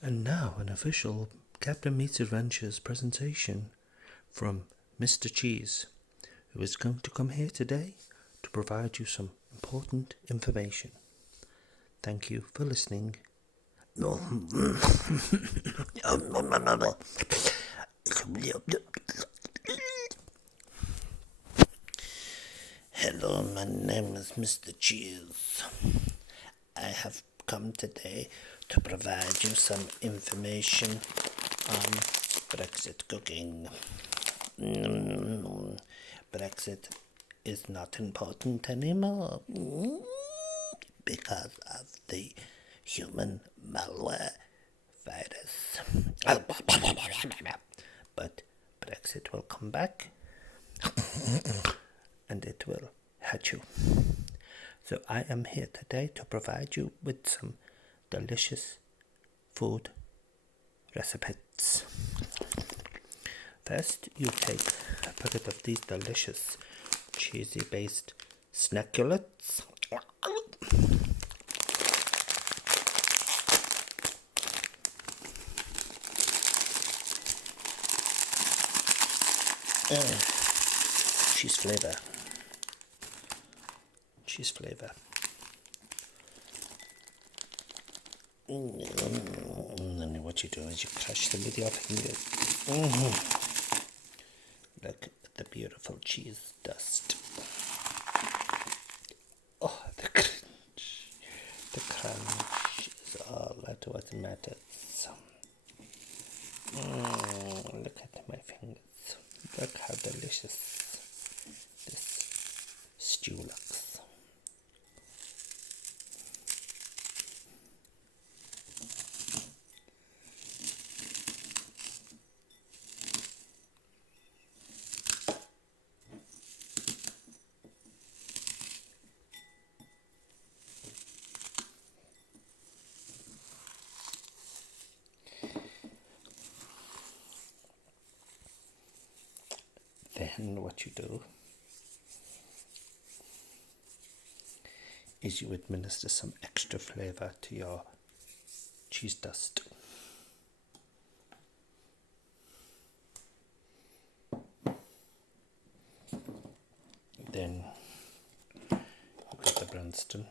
And now an official Captain Meets Adventures presentation from Mr. Cheese, who is going to come here today to provide you some important information. Thank you for listening. Hello, my name is Mr. Cheese. I have come today to provide you some information on Brexit cooking. Brexit is not important anymore because of the human malware virus. But Brexit will come back and it will hurt you. So I am here today to provide you with some delicious food recipes. First, you take a packet of these delicious cheesy-based snackulets. Cheese flavor. And then what you do is you crush them with your fingers. Look at the beautiful cheese dust. Oh, the crunch. The crunch is all that what matters. Look at my fingers. Look how delicious this stew looks. Then what you do is you administer some extra flavour to your cheese dust. Then you get the Branston.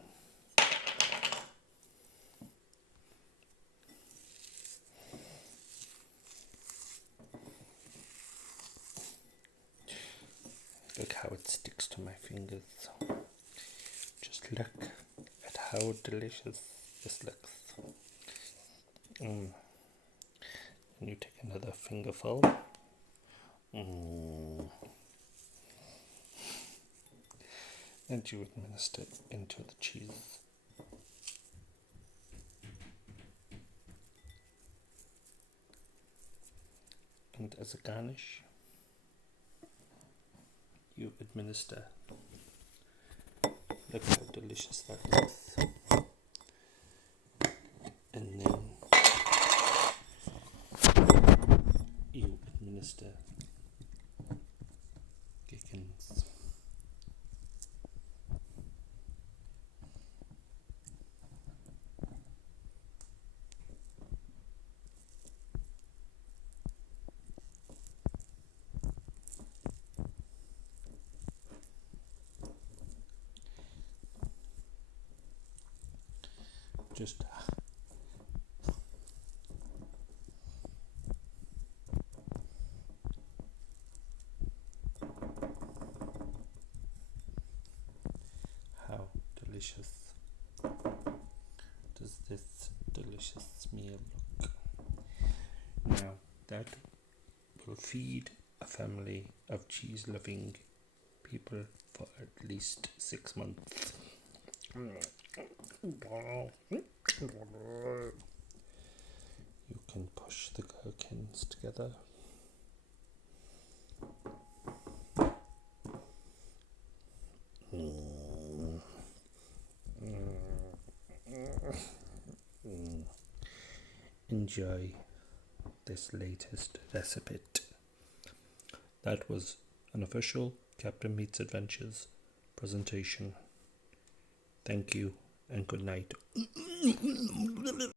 Look how it sticks to my fingers. Just look at how delicious this looks. And you take another fingerful. And you administer it into the cheese. And as a garnish, you administer. Look how delicious that looks. And then you administer Gickens. Just how delicious does this delicious meal look? Now that will feed a family of cheese-loving people for at least 6 months. You can push the gherkins together. Enjoy this latest recipe. That was an official Captain Meets Adventures presentation. Thank you and good night.